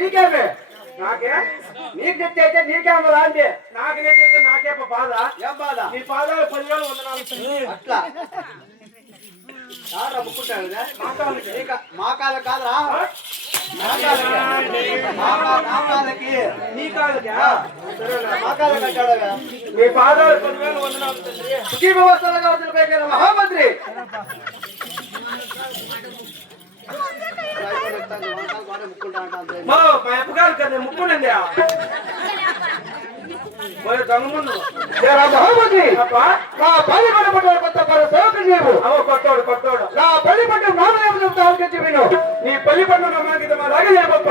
నీకేమే నాకే నీకు నెత్తి అయితే నీకేమరా అండి నాకు నెత్తి అయితే నాకే బాధ ఏం బాధ నీ పాదాలు 10,000 వందనాలు అట్లా ముక్కుంటాను మా కాల కాదరా నీ కాళ్ళకి మా కాళ్ళ కట్టాడుగా మీ పాదాలు 10,000 వందనాలు మహామంత్రి మా అప్పగారు కదా ముక్కునండి మహామంత్రి నా పల్లి పట్టు కొత్త సేవకుడు నీవు కొత్తోడు కొత్తోడు నా పల్లి పట్టు నామదేవ చెప్తా విను నీ పల్లి పట్టు నమ్మకి అలాగే చెప్పప్ప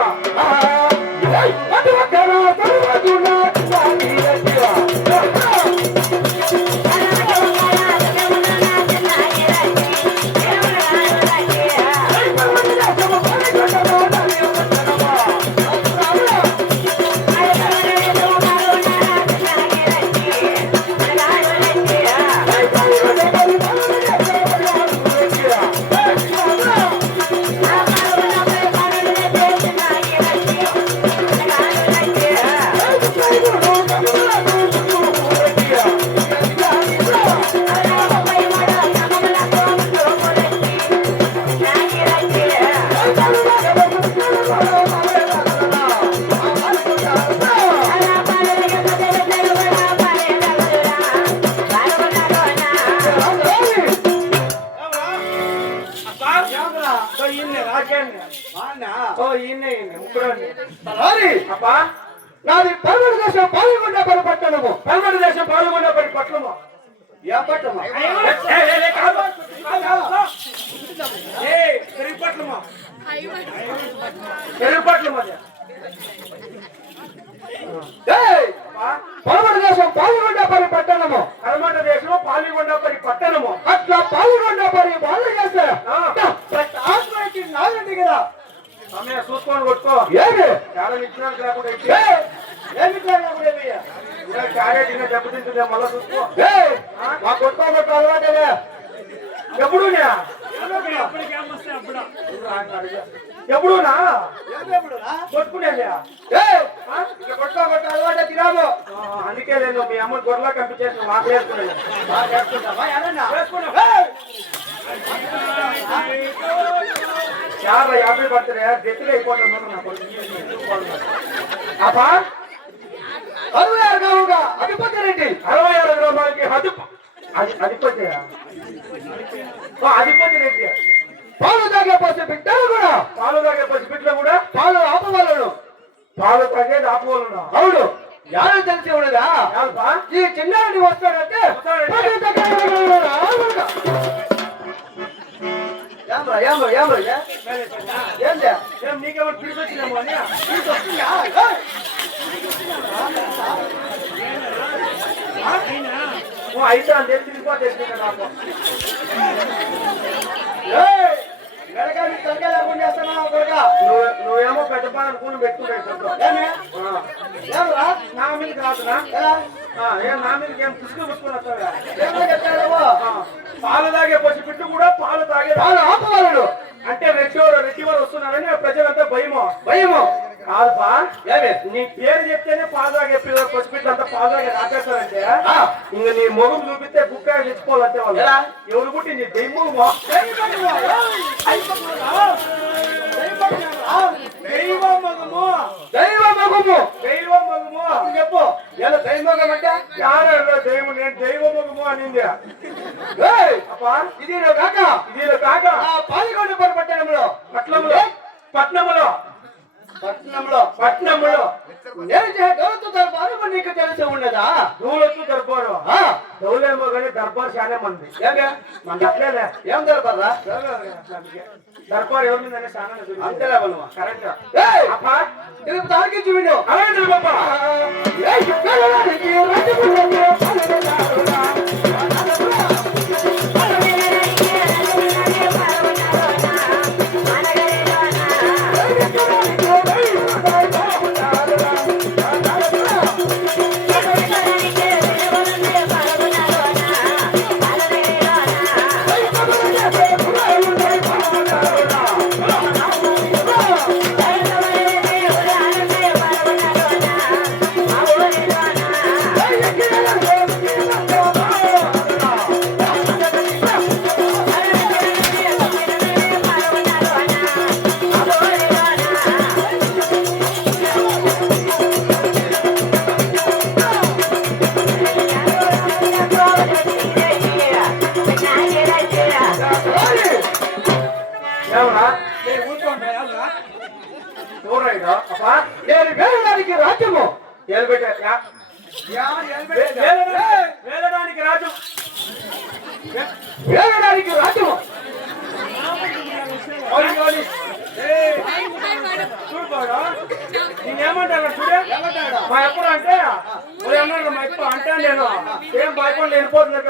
నాది పల్మడి దేశం పాల్గొండ పని పట్టణము పల్మడి దేశం పాల్గొండ పని పట్టణము ఏ పట్టణమా పెరుగుపట్లమా పెరుగుపట్లమా పల్మడి దేశం పాల్గొండ పని పట్టణము కర్మట దేశం పాల్గొండ పని పట్టణము అట్లా పాల్గొండ పని వాళ్ళు చేస్తే ఆత్మకి నాగండి కదా సమయం చూసుకొని కొట్టుకో ఏమి చాలా ఇచ్చినాక లేకుండా ఏమి క్యారెట్ ఇంకా దెబ్బతింటుందే మళ్ళా చూసుకో మా కొట్టుకోబట్టు అలవాటే ఎప్పుడునా ఎప్పుడునా కొట్టుకునేదా కొట్టుకోబట్టు అలవాటే తినాము అందుకే నేను మీ అమ్మ గొర్రెలా కంపించేసిన మాకు వేసుకునేది చాలా 50 బర్త్డే గట్టిగా అయిపోతాను అప్ప 66 గ్రాముగా అధిపతి రెడ్డి 66 గ్రామాలకి అధిపతి అధిపతి రెడ్డి పాలు తాగే పసి బిడ్డలు కూడా పాలు తాగే పసి బిడ్డలు కూడా పాలు ఆపవాలను పాలు తాగేది ఆపవాలను అవును యారు తెలిసి ఉండదా ఈ చిన్నారెడ్డి వస్తాడంటే నీకేమో తీసుకొచ్చినాము అని అయితే అంటే తిరిగిపోతే నాకు తలకాయ లేకుండా చేస్తానా నువ్వేమో పెద్ద పని అనుకుని పెట్టుకుంటావు నా మీదకి రాదునా నా మీదకి ఏం పుస్తకం పెట్టుకుని వస్తావా పాలు తాగే పసి బిడ్డ కూడా పాలు తాగే పాలు ఆపవాళ్ళు అంటే రెడ్డివారు వస్తున్నారని ప్రజలంతా భయమో కాదుపా నీ పేరు చెప్తేనే పాలు తాగే పిల్లలు పసి బిడ్డ అంతా పాలు తాగే రాకేస్తారంటే ఇంక నీ మొగం చూపిస్తే బుక్క తెచ్చుకోవాలంటే వాళ్ళు ఎవరు పుట్టింది దెయ్యము దైవమగము చెప్పు ఎలా దైవమగం అంటే దైవం నేను దైవమగము అనింది ఇది కాక పాల్గొండ పట్టణంలో పట్నంలో నేను నీకు తెలిసి ఉండదా కదా దూలొచ్చు దర్బారు దౌలేమో కానీ దర్బార్ చాలా మంది ఏమే మన అట్లేలే ఏం దొరకరా దర్బార్ ఎవరి మీద చాలా అంతేలే మనం కరెక్ట్ అప్ప తిరుపతి ఆర్కించి విను అలాగే తిరుపతి వేలడానికి రాజ్యము వేలడానికి రాజు వేలడానికి రాజ్యము చూడుకోడా నేనేమంటాను చూడే మా ఎప్పుడు అంటే అన్నాడు మా ఎప్పుడు అంటే నేను ఏం భయపడి వెళ్ళిపోతున్నారు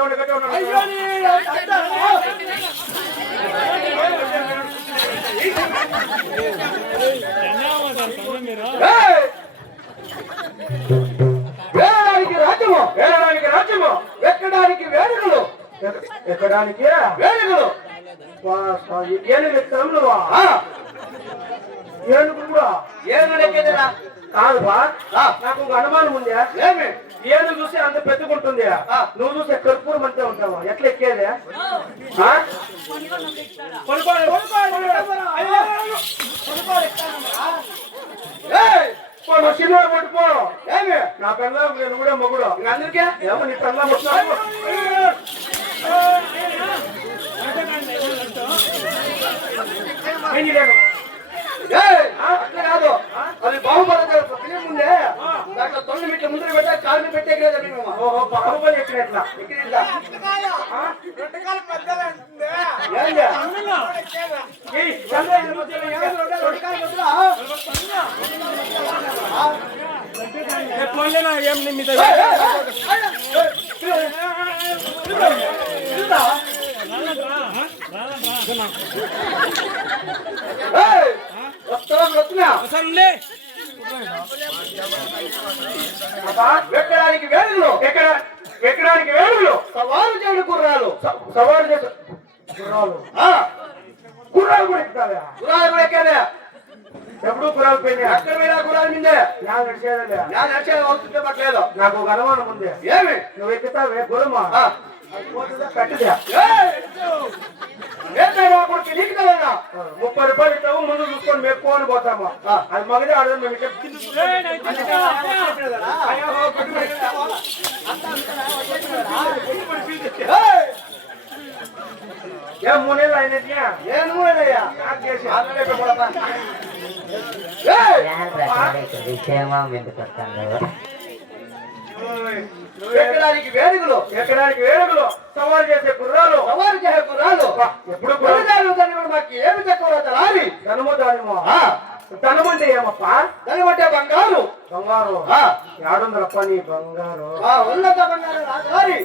వేలడానికి రాజ్యము వేలడానికి రాజ్యము ఎక్కడానికి వేడుకలు ఎక్కడానికి వేడుకలు ఏనుగు తమ్ముడువా ఏనుగు కూడా ఏనుగు ఎక్కేదిరా కాదు బా నాకు ఒక అనుమానం ఉంది ఏమి ఏనుగు చూసి అంత పెద్దగుంటుంది నువ్వు చూసే కర్పూరం అంతే ఉంటావు ఎట్లా ఎక్కేది సినిమా కొట్టుకో ఏమి నా పెళ్ళ నేను కూడా మొగుడు అందరికీ ఏమో నీ పెళ్ళ ముట్టాను అట్లా కాదు అది బాహుబలి ఫిలిం ఉందే దాంట్లో 9 మీటర్ల ముందర పెట్టా కాలు పెట్టే కదా మేము ఓహో బాహుబలి ఎక్కడెట్లా ఎక్కడ ఏం మీద వెక్కడానికి వేడుకలు ఎక్కడానికి వేడుకలు సవాలు చేయడు గుర్రాలు సవాలు చేసే గుర్రాలు గుర్రాలు కూడా ఎక్కుతావా గుర్రాలు కూడా ఎక్కానే ఎప్పుడు గుర్రాలు పోయినా ఎక్కడ పోయినా గుర్రాల మీదే నాకు నడిచేదే నేను నడిచేది అవుతుంటే పట్టలేదు నాకు ఒక అనుమానం ఉంది ఏమి నువ్వు ఎక్కుతావే గురమా కట్టుదా 30 రూపాయలు ఇస్తావు ముందు చూసుకొని మెక్కుని పోతాము అది మగదే ఆడదు మేము ఏం 3 నెలలు అయినట్లే ఏం మూడయ్యా నాకు చేసి ఎక్కడానికి వేడుకలు సవాలు చేసే గుర్రాలు ఎప్పుడు మాకు ఏమి తక్కువ రాలి ధనము ధనమంటే ఏమప్పా ధనమంటే బంగారు ఏడుందరప్ప నీ బంగారు ఉన్నత బంగారు రాలి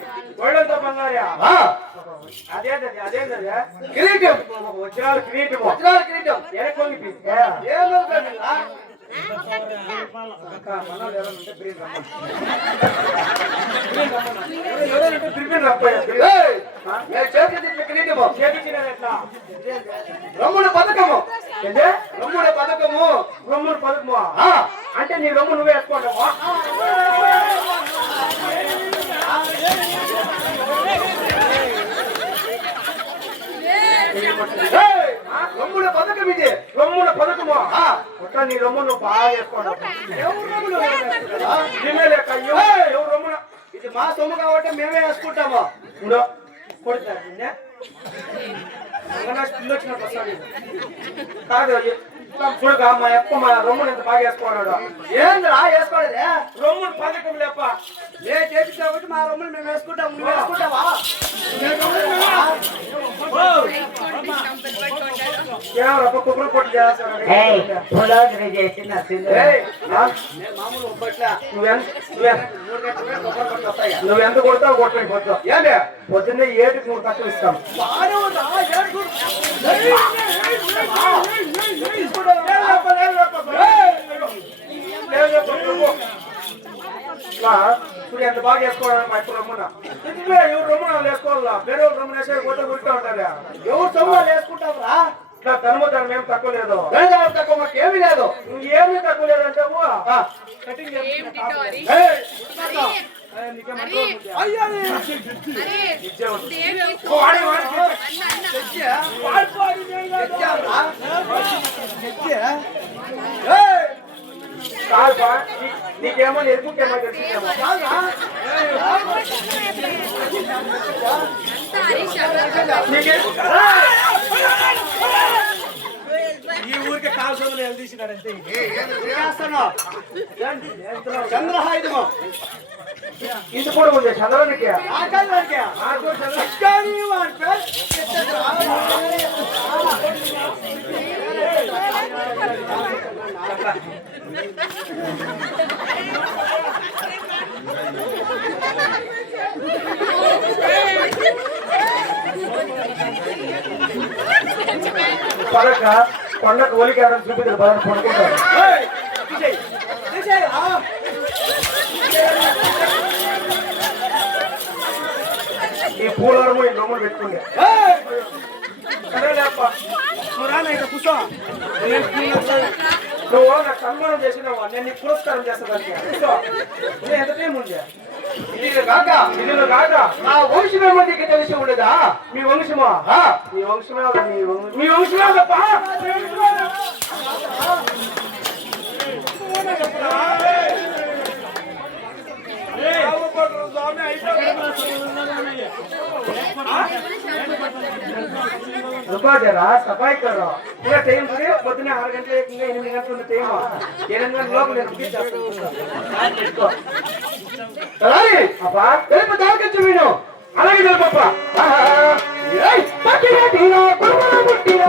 ఒళ్ళంత బంగారా అదేంటది కిరీటం వజ్రాలు కిరీటం ఎనకొంగి రమ్ముడు పథకము రొమ్ముడు పథకము అంటే నీ రొమ్ము నువ్వే వేసుకోవడమా రమ్ముడు పథకం ఇది రొమ్ముల పథకము నీ రొమ్ము నువ్వు బాగా వేసుకోవడం ఎవరు రొమ్మున ఇది మా సొమ్ము కాబట్టి మేమే వేసుకుంటాము కొడతారు కాదు చూడగా మా అప్ప మా రొమ్మును ఎంత బాగా వేసుకోవాడు ఏంద్రా వేసుకోలేదే రొమ్మును పథకం లేప లేపా నేను చేపించా కాబట్టి మా రొమ్మని మేము వేసుకుంటాం. నువ్వు వేసుకుంటావా? ఏమో కుక్కలు కొట్టి చేస్తాను నేను మామూలు ఒబ్బట్లా. నువ్వెంత కొడతావు కొట్టని కొడతావు ఏంటి పొద్దున్నే 7కి 3 తక్కువ ఇస్తాం ఇప్పుడు ఎంత బాగా వేసుకోవాలి మా ఇప్పుడు రమ్మున ఇంట్లో ఎవరు రమ్మున వేసుకోవాలా వేరే వాళ్ళు రమ్మున వేసే కొట్ట గుర్తు ఉంటారా ఎవరు సొమ్ము వేసుకుంటావురా? ఇట్లా ధనము ధనం ఏం తక్కువ లేదు తక్కువ మాకు ఏమీ లేదు. ఇంకేమీ తక్కువ లేదంటావు కటింగ్ నీకేమో ఎదుగుకేమో తెలిసిందేమో ఈ ఊరికి కాల్సోలు ఎల్దీసినాడంటే చంద్రహాయుధము ఇది కూడా ఉంది చంద్రానికి పడక కొండకు ఒలికాడని చూపిద్దరు పదం పడుకుంటారు ఈ పూలవరము ఈ నొమ్ములు పెట్టుకుండే నువ్వు రానైతే కూర్చో నువ్వు నాకు సన్మానం చేసినావా నేను నీకు పురస్కారం చేస్తాను కూర్చో నేను ఎంత టైం ఉంది ఇది కాక నా వంశం ఏమందికి తెలిసి ఉండదా? మీ వంశమా మీ వంశమే మీ వంశమే తప్ప रुपा सफाई करो पूरा टाइम से పొద్దున 6 గంటల 8 గంటల ఉన్న టైం 8 గంటల లోపు నేను తీసేస్తాను అలాగే అబ్బా రేపు దాకచ్చు విను అలాగే తెలుపప్పా ఏయ్ పట్టిన తీరా కురుమల ముట్టిన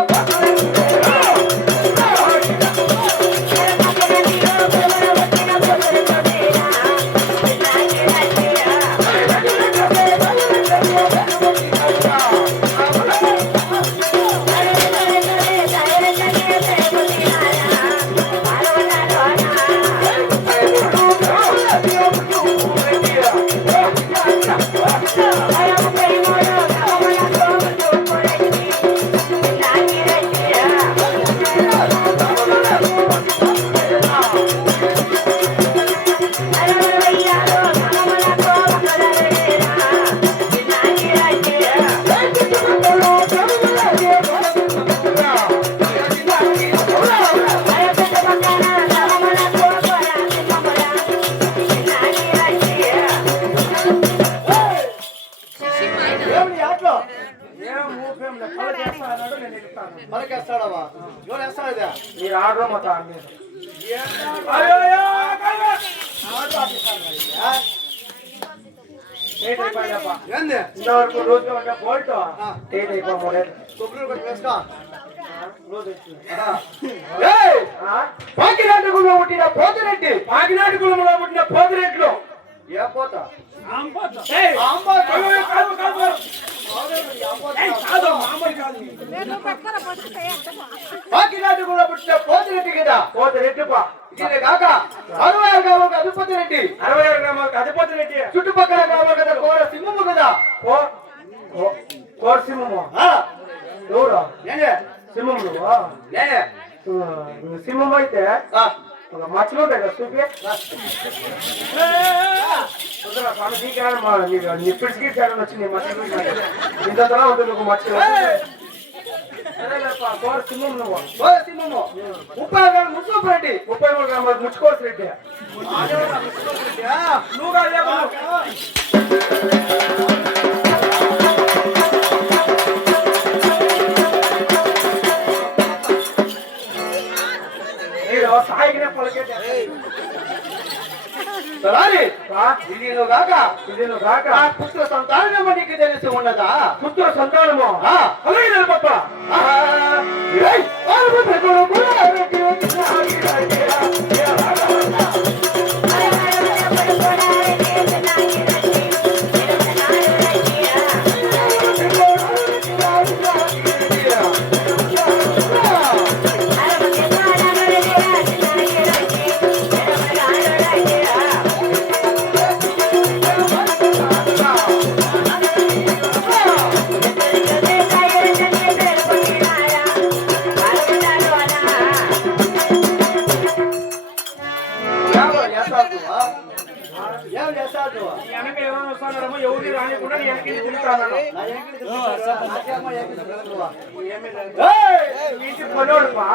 మనకేస్తాడవా ఎవరు వేస్తాడా మీరు ఆర్డర్ మొత్తం ఇంతవరకు రోజుగా ఉన్న బోల్ట్ టేట్ అయిపో మూడేళ్ళు కొబ్బరి కొట్టి వేసుకో రోజు వచ్చింది పాకినాటి కులంలో పుట్టిన పోతిరెడ్డి పాకినాటి కులంలో పుట్టిన పోతిరెడ్లు ఏ పోత పాకినాటి కులంలో పుట్టిన పోతిరెడ్డి కదా పోతిరెడ్డిపా ఇది కాక 66 గ్రామాలకు అధిపతి రెడ్డి 66 గ్రామాలకు అధిపతి రెడ్డి చుట్టుపక్కల గ్రామాలు కదా కోర సింహము కదా కోర సింహము ఎవరు నేనే సింహం నువ్వు నేనే సింహం అయితే ఒక మచ్చలు ఉంటాయి కదా చూపి పిడిచికి వచ్చింది మచ్చలు ఇంతలా ఉంటుంది ఒక మచ్చలు కోర సింహం నువ్వు కోర సింహము 30 గ్రాములు మున్సిపల్ రెడ్డి 33 గ్రామాలు ముచ్చుకోవచ్చు రెడ్డి నువ్వు సాయిగినే పలికే ఇది నువ్వు కాక ఇది నువ్వు కాక నా పుత్ర సంతానం నీకు తెలిసి ఉన్నదా? పుత్ర సంతానము ఆ, అలాగే నిలపప్ప ఆహా. ఏయ్, పార్వతి కొడుకుల రెడ్డి వచ్చినాడు రాజయ్య. ఏం చేస్తావు? వెనక ఎవరు వస్తున్నారమ్మో ఎవరిని రానికుండా నేను వెనక్కి తిరుగుతాను నా ఎంగిలి తిరుగుతావా? నాకేమో ఎంగిలి తిరుగుతావా? ఇంటి పనోడుపా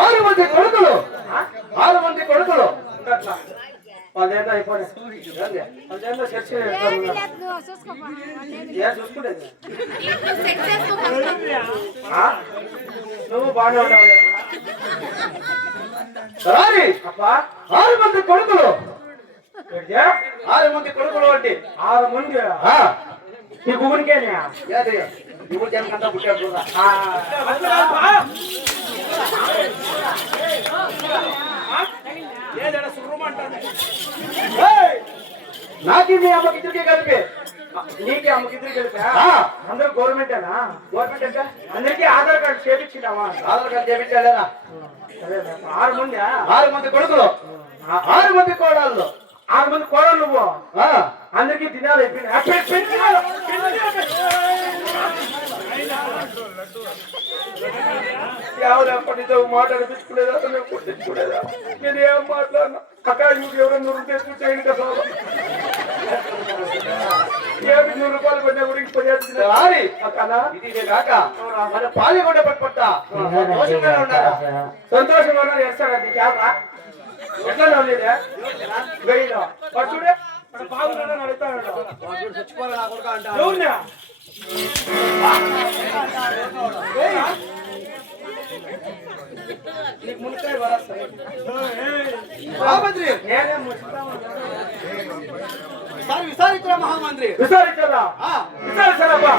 6 మంది కొడుకులు 6 మంది కొడుకులు అట్లా అదేంటో అయిపోయింది అదేంటో చర్చ ఏం చూసుకుంటేది నువ్వు బాగానే ఉన్నావు రాని అప్పా 6 మంది కొడుకులు ఏంటే? 6 మంది కొడుకులు అంటే 6 మంది ఈ గుగునికేనే ఏది ఇప్పుడు జనకంతా పుట్టాడు చూడరా. ఏయ్, నాకి మీ అమ్మకి ఇద్దరికి కలిపి నీకే అమ్మకిద్దరు కలిపా ఆ, అందరూ గవర్నమెంటేనా గవర్నమెంట్ అంటే అందరికీ ఆధార్ కార్డు చేపించినావా ఆధార్ కార్డు చేపించాలేనా? అదే 6 మంది 6 మంది కొడుకులు 6 మంది కోడళ్ళు 6 మంది కోడలు నువ్వు ఆ, అందరికీ దినాలు అయిపోయినాయి ఎవరు ఎప్పటితో మాట అనిపించుకునేదా నేను కొట్టించుకునేదా నేను ఏం మాట్లాడినా అక్కడ నువ్వు ఎవరైనా నువ్వు చేయండి కదా ఏమి 100 రూపాయలు పడినా గురించి పనిచేస్తుంది రాని అక్కడ ఇది కాక మన పాలిగొండ పట్టుకుంటా దోషంగానే ఉన్నారా? సంతోషంగా ఉన్నారు చేస్తాడు అది క్యాబా ఎట్లా నవ్వలేదా వెయ్యిలో చూడే బాగున్నాడని అడుగుతాడు చచ్చిపోవాలి నా కొడుకు అంట. ఎవరినా నీకు మునక్కాయ వరస్తాయి మహామంత్రి నేనే ముస్తాను సార్ విచారించిన మహామంత్రి విచారించారా ఆ, విచారించారబ్బా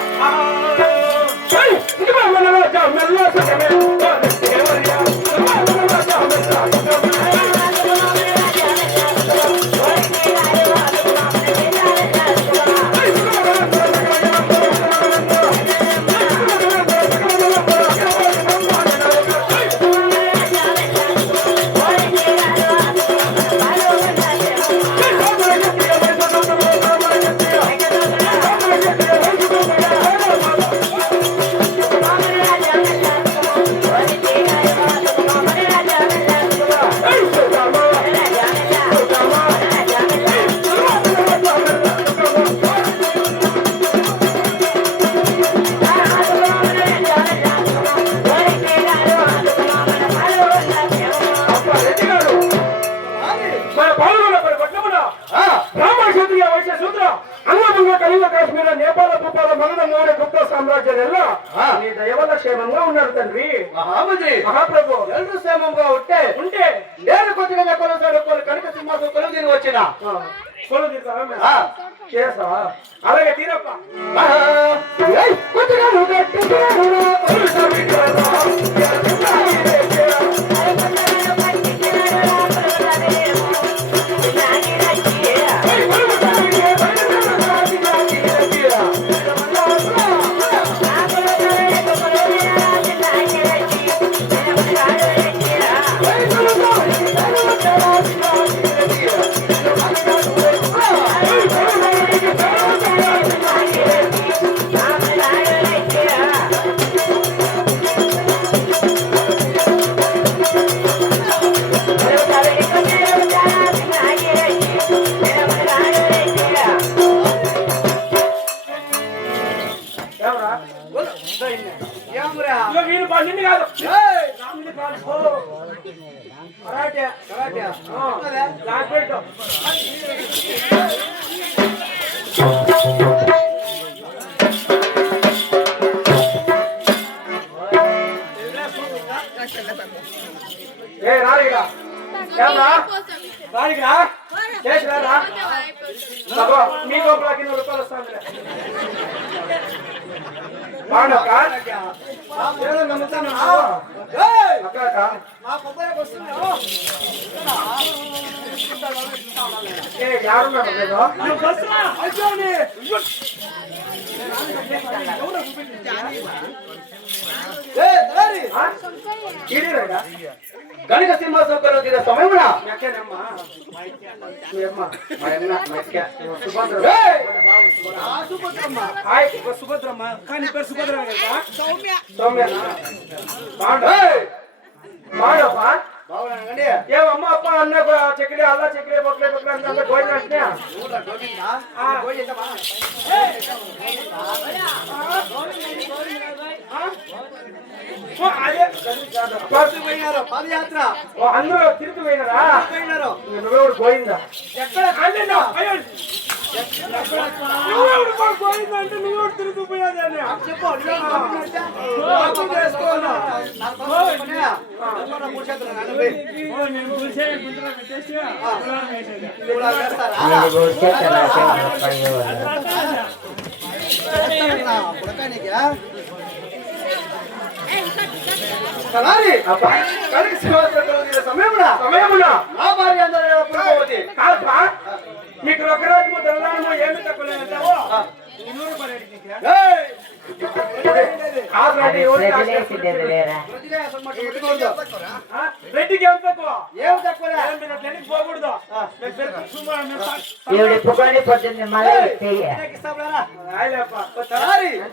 క్షేమంగా ఉన్నారు తండ్రి మహామంత్రి మహాప్రభు ఎల్లరూ క్షేమంగా ఉంటే ఉంటే నేను కొద్దిగా కొనసాడు కనుక సింహాసం కొలువు తిని వచ్చిన కొలు తీసావా చేసావా అలాగే తీరప్ప కొద్దిగా నువ్వు నిన్ను కాదు కరాటే కరాటే లాక్పెట్టు ఏ రారిగా రారిగా చేసి రారా మీ లోపలకి 100 రూపాయలు వస్తాను బాగుండక్క ఏదో నమ్ముతాను అక్క మా కొబ్బరికి వస్తుంది యారున్నాడు గణిత సింహాసనం సమయమున సుభద్రమ్మ కానీ పేరు సుభద్ర సౌమ్య బాగున్నానండి ఏమమ్మ అప్ప అన్న చక్కెర అల్లా చక్కెర బొక్కలే బొక్కలే అంత గోయింది అంటే పాదయాత్ర అందరూ తిరిగి పోయినారా నువ్వెవడు గోయిందా ఎక్కడ పోయిందంటే నువ్వెవడు తిరుగుతూ పోయాదని చెప్పు సమయమున నా భార్య నీకు ఒక రోజు దళాలము ఏమి తక్కువ లేదంటావో 200 రూపాయలు రెడ్డికి ఏం తక్కువ ఏం తక్కువ పోకూడదు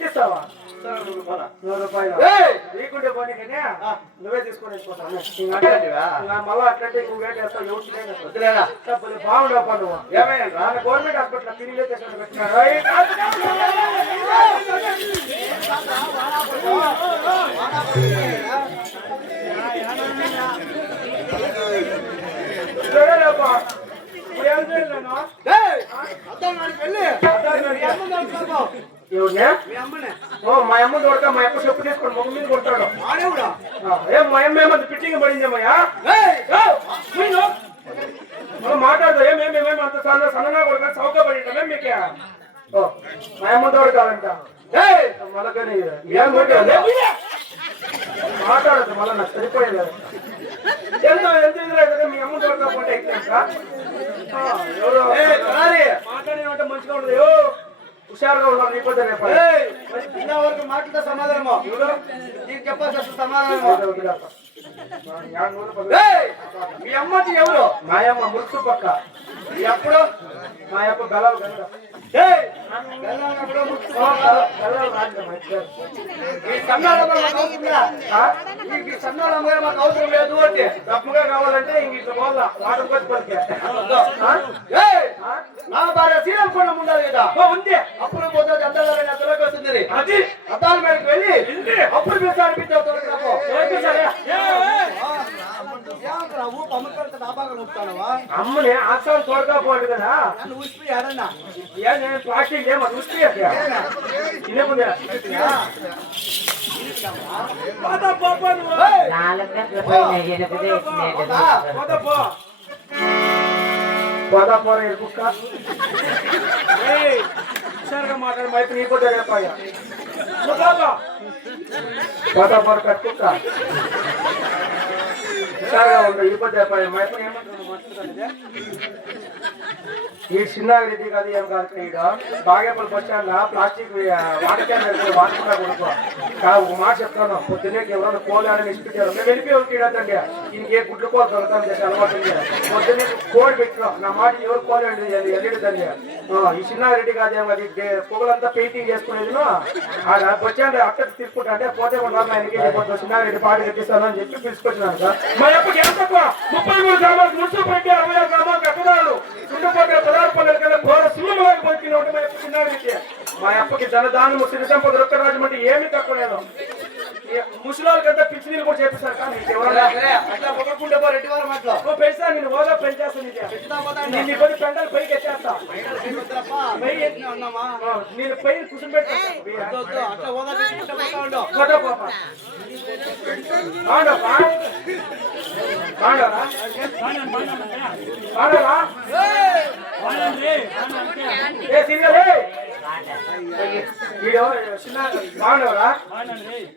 ఇస్తావా 100 రూపాయలు నీకుంటే పోనీ కానీ నువ్వే తీసుకొని మళ్ళీ అట్లంటే నువ్వు వేట్ వేస్తావు ఎవరు బాగుండవు నువ్వు ఏమైనా గవర్నమెంట్ హాస్పిటల్ తిరిగి పెట్టినారు మా అమ్మ కొడతా మా అప్ప చెప్పు తీసుకొని మొక్క మీద కొడతాడు ఏం మా అమ్మ ఏమంత పిట్టింగ్ పడిందేమయ్యా మనం మాట్లాడదు ఏమేమేమేమి అంత సన్నగా కొడతా చౌక పడిందా మీకే మా అమ్మ తోడు కాదంట మళ్ళీ ఏం మాట్లాడదు మళ్ళీ నాకు సరిపోయేది ఎంత మీ అమ్మ తోడుగా పోటీ ఎవరు మాట్లాడేమంటే మంచిగా ఉండదు హుషారుగా ఉన్నారు నీకోతే చిన్న వరకు మాట్లాడే సమాధానము నీకు చెప్పాల్సి వస్తుంది సమాధానము మీ అమ్మకి ఎవరు మా అమ్మ మురుసు పక్క ఎప్పుడు మా అప్ప బెల్లాలు కనుక మాకు అవసరం లేదు అంటే తప్పుగా కావాలంటే ఇంక పోదా వాటర్ పట్టుకోవాలి నా భార్య శ్రీరంగం ఉండాలి కదా ఉంది అప్పుడు పోతే అద్దాలని అద్దలోకి వస్తుంది అది అద్దాల మీదకి వెళ్ళి అప్పుడు మీరు అనిపించావు అమ్మని ఆసాలు తోడుగా పోడు కదా ఏడన్నా నేను ప్లాస్టిక్ ఏమో చూస్తే పోరా కుక్క హుషారుగా మాట్లాడి మైపు నీ పోతే రేపాయ పోరా కట్టుకుక్క హుషారుగా ఉండు ఈ పోతే రేపాయ మైపు ఏమంటున్నా ఈ చిన్నరెడ్డి కాదు ఏం కాదు Bagepalli bus stand plastic water can వాడుకున్నా కొడుకో ఒక మాట చెప్తాను పొద్దున్నే ఎవరైనా కోళ్ళు అని ఇష్టపెట్టారు మేము వెళ్ళిపోయి దీనికి ఏ గుడ్లు కోలు దొరకని చేసి అలవాటు ఉంది పొద్దున్నే కోడి పెట్టినాం నా మాట ఎవరు కోలు వెళ్ళేది తండ్రి ఈ చిన్నరెడ్డి కాదు ఏం అది పొగలంతా పెయింటింగ్ చేసుకునేది బస్ స్టాండ్ అక్కడ తీసుకుంటా అంటే పోతే ఆయనకి చిన్నరెడ్డి పాట కట్టిస్తాను అని చెప్పి పిలుచుకొచ్చినాను సార్ మా ఎప్పటికి ఎంత 33 గ్రామాలకు మున్సిపాలిటీ 66 గ్రామాలకు ఎక్కడాలు చుట్టుపక్కల 16 పల్లెల ఘోర సింహంలాగా బతికిన మా అప్పకి ధనదానము సిరి సంపద రొక్కరాజు అంటే ఏమీ తక్కువ లేదు ముసలాళ్ళకంతా పిచ్చి నీళ్ళు కూడా చేపిస్తారు కానీ పెంచా నేను హోదా పెంచేస్తాను నేను పది పెండలు పైకి ఎత్తేస్తా నేను పైన కుసం పెడతా బాగున్నారా? బాగున్నారా? ఏ సింగలే ఈడో చిన్న బాగున్నారా?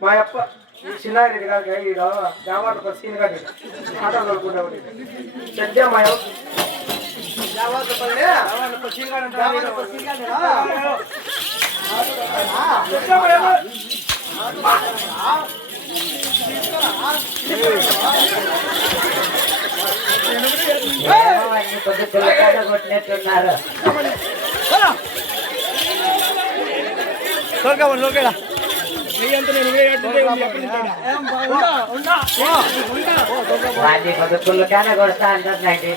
మా అప్ప ఈ చిన్నారెడ్డి కాక ఈడో జామాట సీన్ కాదు ఆటో కలుపుకుంటా సద్య మా కొట్టినట్టున్నారు వాడిని కొద్ది కానే కొడతా అంటున్నాడు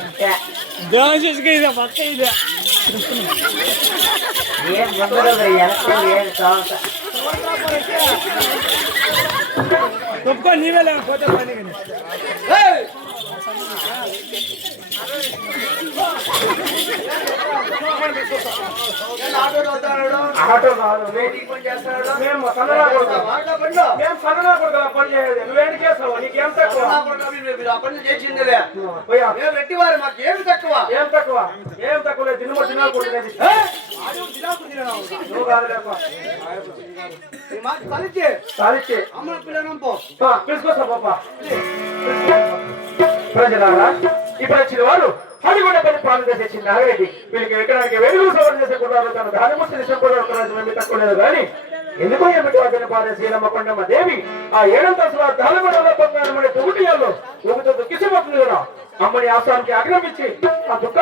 ఏం ముందు ఎలక్ట్రో ఏం సౌండ్ నీవే లేకపోతే పని ఆటో కాదు మేము సన్నగా కొడతాం మేము సన్నగా కొడతాం పని చేయలేదు నువ్వేం చేస్తావు నీకేం తక్కువ చేసిందిలే పోయా పెట్టివారు మాకు ఏమి తక్కువ ఏం తక్కువ ఏం తక్కువ లేదు తినుమ తిన్నా కొడుకునేది నువ్వు కాదు లేక మాకు కలిసి సాధించి అమ్మ పిల్లలు పో పిలుచుకొస్తా పాప ప్రజలారా ఇప్పుడు వచ్చిన వారు హరిగొండ పరిపాలన చేసి నాగరెడ్డి వీళ్ళకి ఎక్కడానికి వెలుగు సవరణ చేసే కుర్రాలు తన ధాన్యముష్టి దేశం కూడా ఒక రోజు మేము తక్కువ లేదు కానీ ఎందుకో ఏమిటి అతని పాద శ్రీరమ్మ కొండమ్మ దేవి ఆ ఏడంతస్తుల ధాలగొండలో బంగారం అనే తొగుటియాల్లో ఊపితో దుఃఖిసిపోతుంది కదా అమ్మని ఆశ్రమానికి ఆగ్రహించి ఆ దుఃఖ